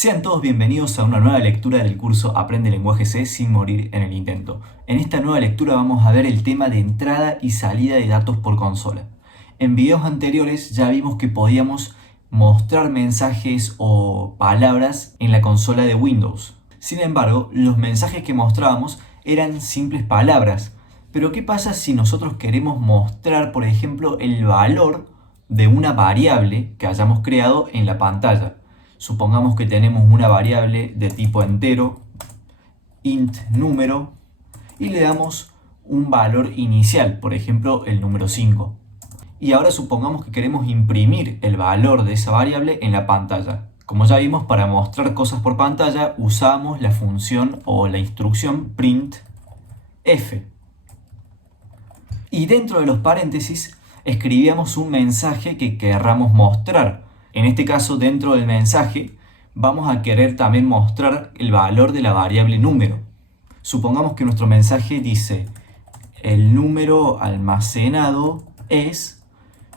Sean todos bienvenidos a una nueva lectura del curso Aprende Lenguaje C sin morir en el intento. En esta nueva lectura vamos a ver el tema de entrada y salida de datos por consola. En videos anteriores ya vimos que podíamos mostrar mensajes o palabras en la consola de Windows. Sin embargo, los mensajes que mostrábamos eran simples palabras. Pero ¿qué pasa si nosotros queremos mostrar, por ejemplo, el valor de una variable que hayamos creado en la pantalla? Supongamos que tenemos una variable de tipo entero, int número, y le damos un valor inicial, por ejemplo el número 5. Y ahora supongamos que queremos imprimir el valor de esa variable en la pantalla. Como ya vimos, para mostrar cosas por pantalla usamos la función o la instrucción printf. Y dentro de los paréntesis escribíamos un mensaje que querramos mostrar. En este caso, dentro del mensaje, vamos a querer también mostrar el valor de la variable número. Supongamos que nuestro mensaje dice, el número almacenado es,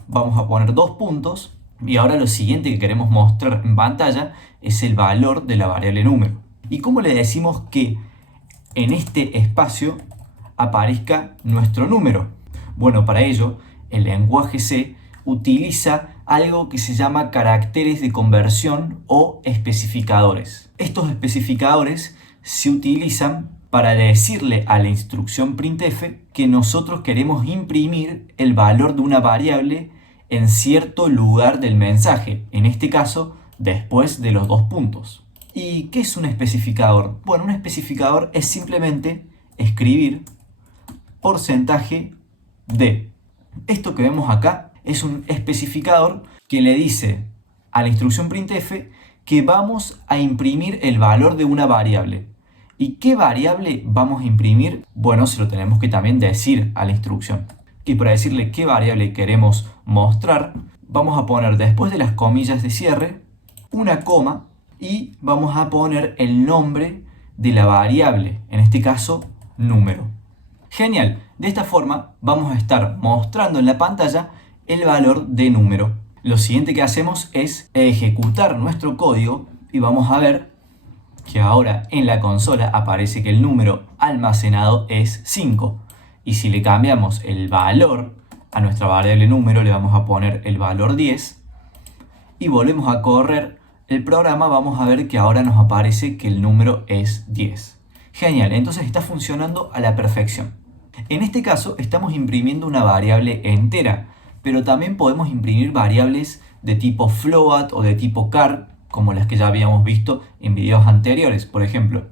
vamos a poner 2 puntos, y ahora lo siguiente que queremos mostrar en pantalla es el valor de la variable número. ¿Y cómo le decimos que en este espacio aparezca nuestro número? Bueno, para ello, el lenguaje C utiliza algo que se llama caracteres de conversión o especificadores. Estos especificadores se utilizan para decirle a la instrucción printf que nosotros queremos imprimir el valor de una variable en cierto lugar del mensaje, en este caso después de los 2 puntos. ¿Y qué es un especificador? Bueno, un especificador es simplemente escribir porcentaje de. Esto que vemos acá es un especificador que le dice a la instrucción printf que vamos a imprimir el valor de una variable. ¿Y qué variable vamos a imprimir? Bueno, se lo tenemos que también decir a la instrucción. Y para decirle qué variable queremos mostrar, vamos a poner después de las comillas de cierre una coma y vamos a poner el nombre de la variable, en este caso número. Genial, de esta forma vamos a estar mostrando en la pantalla el valor de número. Lo siguiente que hacemos es ejecutar nuestro código y vamos a ver que ahora en la consola aparece que el número almacenado es 5. Y si le cambiamos el valor a nuestra variable número, le vamos a poner el valor 10 y volvemos a correr el programa, vamos a ver que ahora nos aparece que el número es 10. Genial, entonces está funcionando a la perfección. En este caso estamos imprimiendo una variable entera, pero también podemos imprimir variables de tipo float o de tipo char, como las que ya habíamos visto en videos anteriores. Por ejemplo,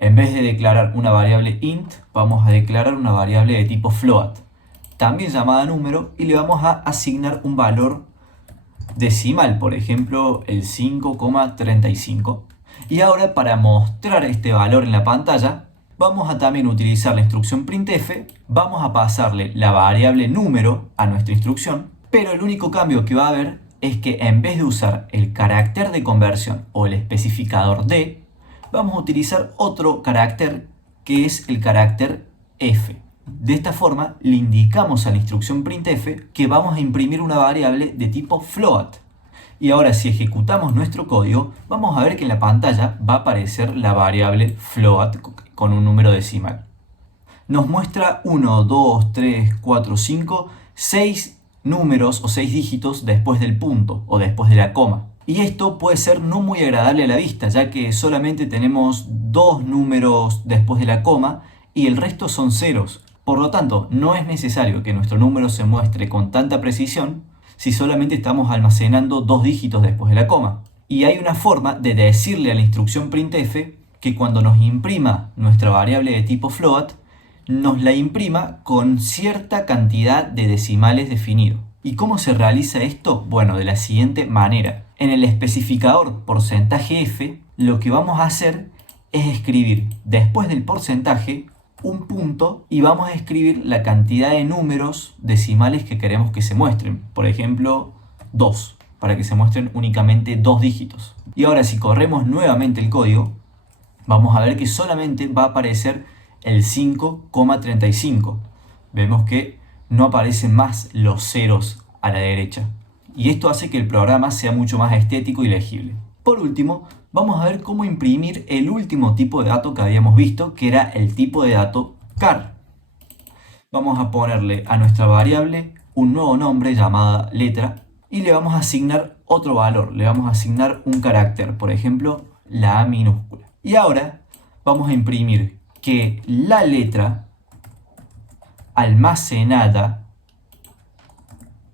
en vez de declarar una variable int, vamos a declarar una variable de tipo float, también llamada número, y le vamos a asignar un valor decimal, por ejemplo el 5,35. Y ahora, para mostrar este valor en la pantalla, vamos a también utilizar la instrucción printf, vamos a pasarle la variable número a nuestra instrucción, pero el único cambio que va a haber es que en vez de usar el carácter de conversión o el especificador de, vamos a utilizar otro carácter que es el carácter f. De esta forma le indicamos a la instrucción printf que vamos a imprimir una variable de tipo float. Y ahora, si ejecutamos nuestro código, vamos a ver que en la pantalla va a aparecer la variable float con un número decimal. Nos muestra 1, 2, 3, 4, 5, 6 números o 6 dígitos después del punto o después de la coma. Y esto puede ser no muy agradable a la vista, ya que solamente tenemos 2 números después de la coma y el resto son ceros. Por lo tanto, no es necesario que nuestro número se muestre con tanta precisión si solamente estamos almacenando 2 dígitos después de la coma. Y hay una forma de decirle a la instrucción printf que cuando nos imprima nuestra variable de tipo float, nos la imprima con cierta cantidad de decimales definido. ¿Y cómo se realiza esto? Bueno, de la siguiente manera. En el especificador porcentaje f, lo que vamos a hacer es escribir después del porcentaje un punto y vamos a escribir la cantidad de números decimales que queremos que se muestren. Por ejemplo, 2, para que se muestren únicamente 2 dígitos. Y ahora, si corremos nuevamente el código, vamos a ver que solamente va a aparecer el 5,35. Vemos que no aparecen más los ceros a la derecha. Y esto hace que el programa sea mucho más estético y legible. Por último, vamos a ver cómo imprimir el último tipo de dato que habíamos visto, que era el tipo de dato car. Vamos a ponerle a nuestra variable un nuevo nombre llamada letra y le vamos a asignar otro valor, le vamos a asignar un carácter, por ejemplo, la A minúscula. Y ahora vamos a imprimir que la letra almacenada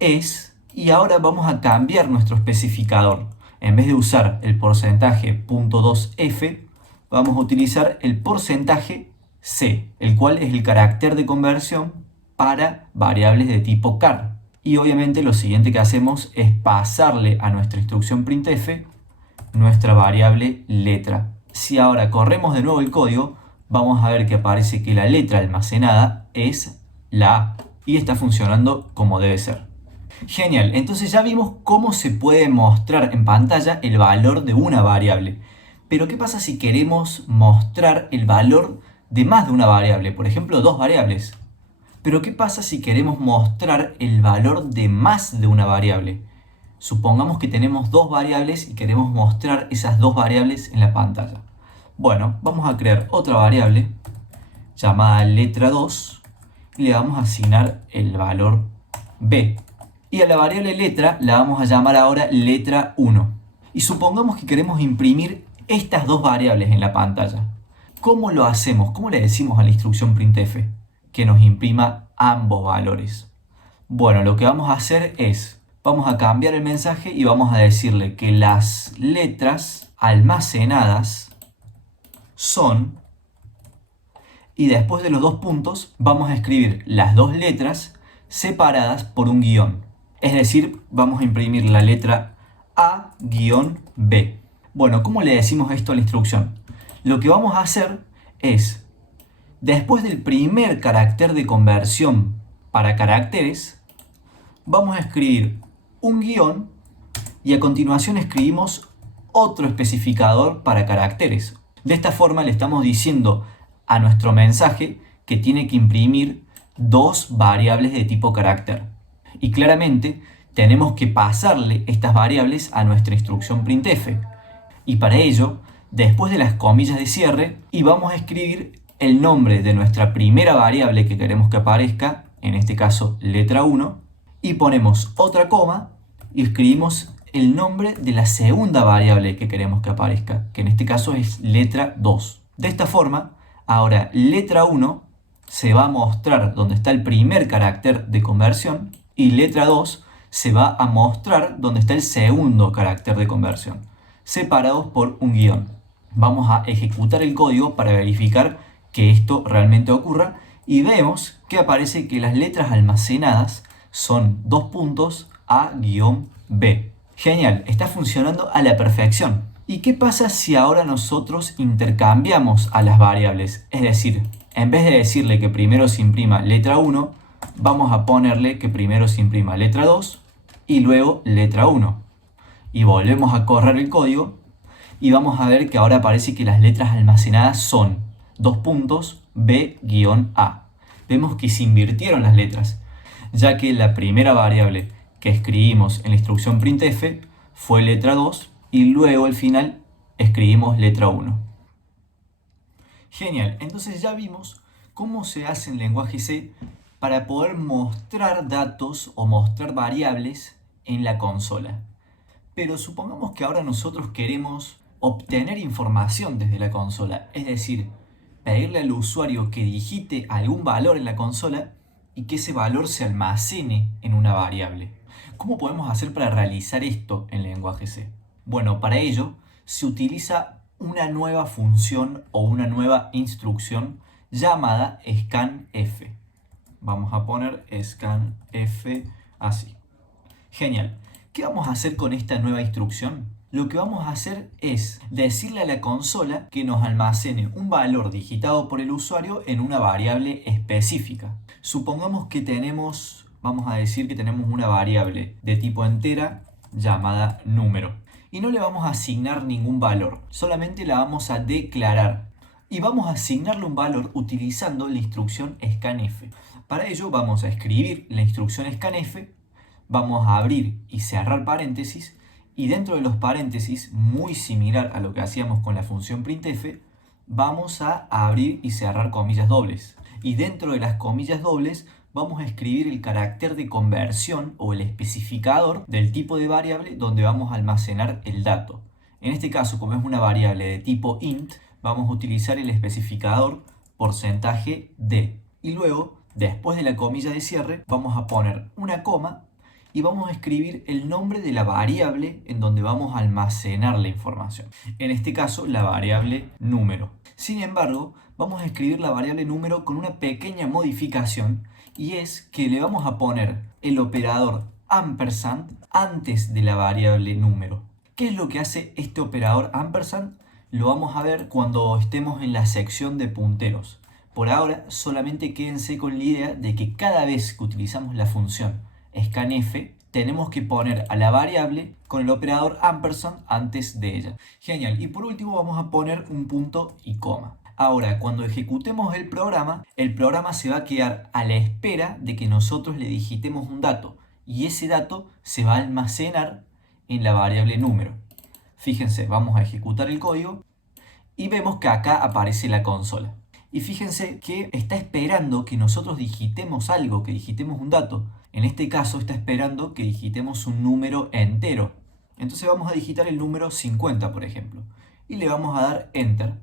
es, y ahora vamos a cambiar nuestro especificador. En vez de usar el porcentaje .2f, vamos a utilizar el porcentaje c, el cual es el carácter de conversión para variables de tipo car. Y obviamente lo siguiente que hacemos es pasarle a nuestra instrucción printf nuestra variable letra. Si ahora corremos de nuevo el código, vamos a ver que aparece que la letra almacenada es la A y está funcionando como debe ser. Genial, entonces ya vimos cómo se puede mostrar en pantalla el valor de una variable. Pero ¿qué pasa si queremos mostrar el valor de más de una variable? Por ejemplo, dos variables. Pero ¿qué pasa si queremos mostrar el valor de más de una variable? Supongamos que tenemos dos variables y queremos mostrar esas dos variables en la pantalla. Bueno, vamos a crear otra variable llamada letra2 y le vamos a asignar el valor b. Y a la variable letra la vamos a llamar ahora letra1. Y supongamos que queremos imprimir estas dos variables en la pantalla. ¿Cómo lo hacemos? ¿Cómo le decimos a la instrucción printf que nos imprima ambos valores? Bueno, lo que vamos a hacer es, vamos a cambiar el mensaje y vamos a decirle que las letras almacenadas son, y después de los dos puntos vamos a escribir las dos letras separadas por un guión. Es decir, vamos a imprimir la letra A-B. Bueno, ¿cómo le decimos esto a la instrucción? Lo que vamos a hacer es, después del primer carácter de conversión para caracteres, vamos a escribir un guión y a continuación escribimos otro especificador para caracteres. De esta forma le estamos diciendo a nuestro mensaje que tiene que imprimir dos variables de tipo carácter. Y claramente tenemos que pasarle estas variables a nuestra instrucción printf. Y para ello, después de las comillas de cierre, y vamos a escribir el nombre de nuestra primera variable que queremos que aparezca, en este caso letra 1, y ponemos otra coma y escribimos el nombre de la segunda variable que queremos que aparezca, que en este caso es letra 2. De esta forma, ahora letra 1 se va a mostrar donde está el primer carácter de conversión y letra 2 se va a mostrar donde está el segundo carácter de conversión, separados por un guión. Vamos a ejecutar el código para verificar que esto realmente ocurra y vemos que aparece que las letras almacenadas son dos puntos A-B. Genial, está funcionando a la perfección. ¿Y qué pasa si ahora nosotros intercambiamos a las variables? Es decir, en vez de decirle que primero se imprima letra 1, vamos a ponerle que primero se imprima letra 2 y luego letra 1. Y volvemos a correr el código y vamos a ver que ahora aparece que las letras almacenadas son dos puntos B-A. Vemos que se invirtieron las letras, ya que la primera variable que escribimos en la instrucción printf fue letra 2 y luego al final escribimos letra 1. Genial, entonces ya vimos cómo se hace en lenguaje C para poder mostrar datos o mostrar variables en la consola. Pero supongamos que ahora nosotros queremos obtener información desde la consola, es decir, pedirle al usuario que digite algún valor en la consola y que ese valor se almacene en una variable. ¿Cómo podemos hacer para realizar esto en lenguaje C? Bueno, para ello se utiliza una nueva función o una nueva instrucción llamada scanf. Vamos a poner scanf así. Genial. ¿Qué vamos a hacer con esta nueva instrucción? Lo que vamos a hacer es decirle a la consola que nos almacene un valor digitado por el usuario en una variable específica. Supongamos que vamos a decir que tenemos una variable de tipo entera llamada número. Y no le vamos a asignar ningún valor, solamente la vamos a declarar. Y vamos a asignarle un valor utilizando la instrucción scanf. Para ello vamos a escribir la instrucción scanf, vamos a abrir y cerrar paréntesis Y dentro de los paréntesis, muy similar a lo que hacíamos con la función printf, vamos a abrir y cerrar comillas dobles. Y dentro de las comillas dobles vamos a escribir el carácter de conversión o el especificador del tipo de variable donde vamos a almacenar el dato. En este caso, como es una variable de tipo int, vamos a utilizar el especificador %d. Y luego, después de la comilla de cierre, vamos a poner una coma y vamos a escribir el nombre de la variable en donde vamos a almacenar la información. En este caso, la variable número. Sin embargo, vamos a escribir la variable número con una pequeña modificación, y es que le vamos a poner el operador ampersand antes de la variable número. ¿Qué es lo que hace este operador ampersand? Lo vamos a ver cuando estemos en la sección de punteros. Por ahora, solamente quédense con la idea de que cada vez que utilizamos la función scanf, tenemos que poner a la variable con el operador ampersand antes de ella. Genial. Y por último vamos a poner un punto y coma. Ahora, cuando ejecutemos el programa se va a quedar a la espera de que nosotros le digitemos un dato. Y ese dato se va a almacenar en la variable número. Fíjense, vamos a ejecutar el código y vemos que acá aparece la consola. Y fíjense que está esperando que nosotros digitemos algo, que digitemos un dato. En este caso está esperando que digitemos un número entero. Entonces vamos a digitar el número 50, por ejemplo. Y le vamos a dar Enter.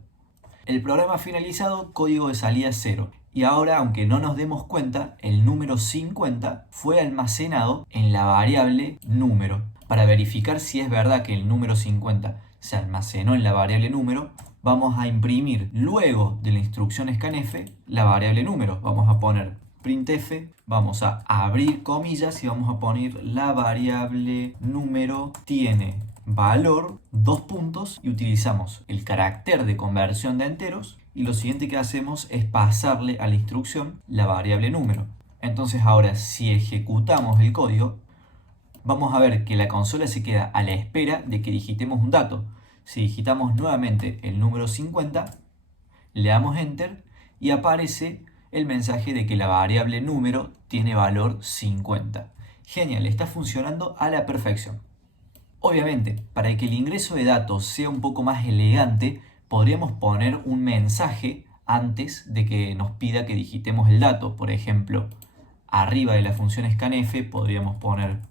El programa finalizado, código de salida 0. Y ahora, aunque no nos demos cuenta, el número 50 fue almacenado en la variable número. Para verificar si es verdad que el número 50 se almacenó en la variable número, vamos a imprimir luego de la instrucción scanf la variable número. Vamos a poner printf, vamos a abrir comillas y vamos a poner la variable número tiene valor, dos puntos, y utilizamos el carácter de conversión de enteros, y lo siguiente que hacemos es pasarle a la instrucción la variable número. Entonces ahora, si ejecutamos el código, vamos a ver que la consola se queda a la espera de que digitemos un dato. Si digitamos nuevamente el número 50, le damos Enter y aparece el mensaje de que la variable número tiene valor 50. Genial, está funcionando a la perfección. Obviamente, para que el ingreso de datos sea un poco más elegante, podríamos poner un mensaje antes de que nos pida que digitemos el dato. Por ejemplo, arriba de la función scanf podríamos poner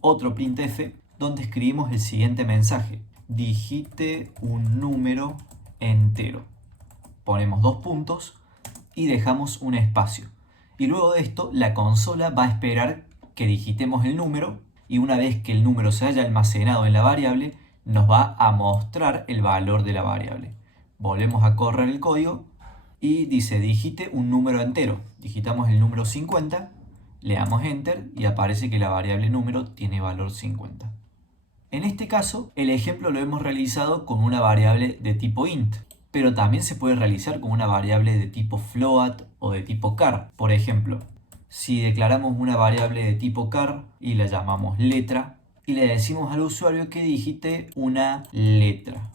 otro printf donde escribimos el siguiente mensaje: digite un número entero. Ponemos dos puntos y dejamos un espacio. Y luego de esto, la consola va a esperar que digitemos el número, y una vez que el número se haya almacenado en la variable, nos va a mostrar el valor de la variable. Volvemos a correr el código y dice digite un número entero. Digitamos el número 50, le damos Enter y aparece que la variable número tiene valor 50. En este caso, el ejemplo lo hemos realizado con una variable de tipo int, pero también se puede realizar con una variable de tipo float o de tipo char. Por ejemplo, si declaramos una variable de tipo char y la llamamos letra y le decimos al usuario que digite una letra.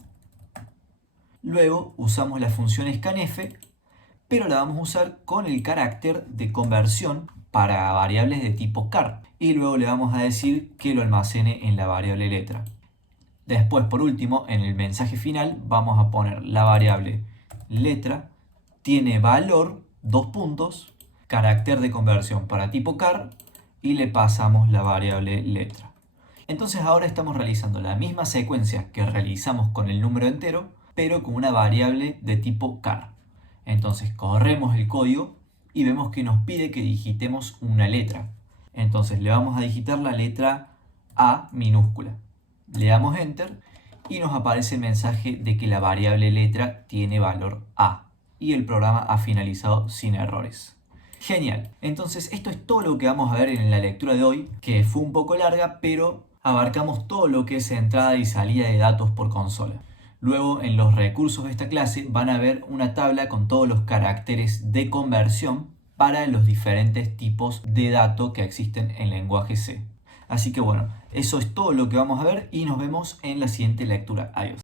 Luego usamos la función scanf, pero la vamos a usar con el carácter de conversión para variables de tipo char. Y luego le vamos a decir que lo almacene en la variable letra. Después, por último, en el mensaje final vamos a poner la variable letra tiene valor, dos puntos, carácter de conversión para tipo char, y le pasamos la variable letra. Entonces ahora estamos realizando la misma secuencia que realizamos con el número entero, pero con una variable de tipo char. Entonces corremos el código y vemos que nos pide que digitemos una letra. Entonces le vamos a digitar la letra A minúscula. Le damos Enter y nos aparece el mensaje de que la variable letra tiene valor A. Y el programa ha finalizado sin errores. Genial. Entonces esto es todo lo que vamos a ver en la lectura de hoy, que fue un poco larga, pero abarcamos todo lo que es entrada y salida de datos por consola. Luego, en los recursos de esta clase van a ver una tabla con todos los caracteres de conversión para los diferentes tipos de datos que existen en lenguaje C. Así que bueno, eso es todo lo que vamos a ver y nos vemos en la siguiente lectura. Adiós.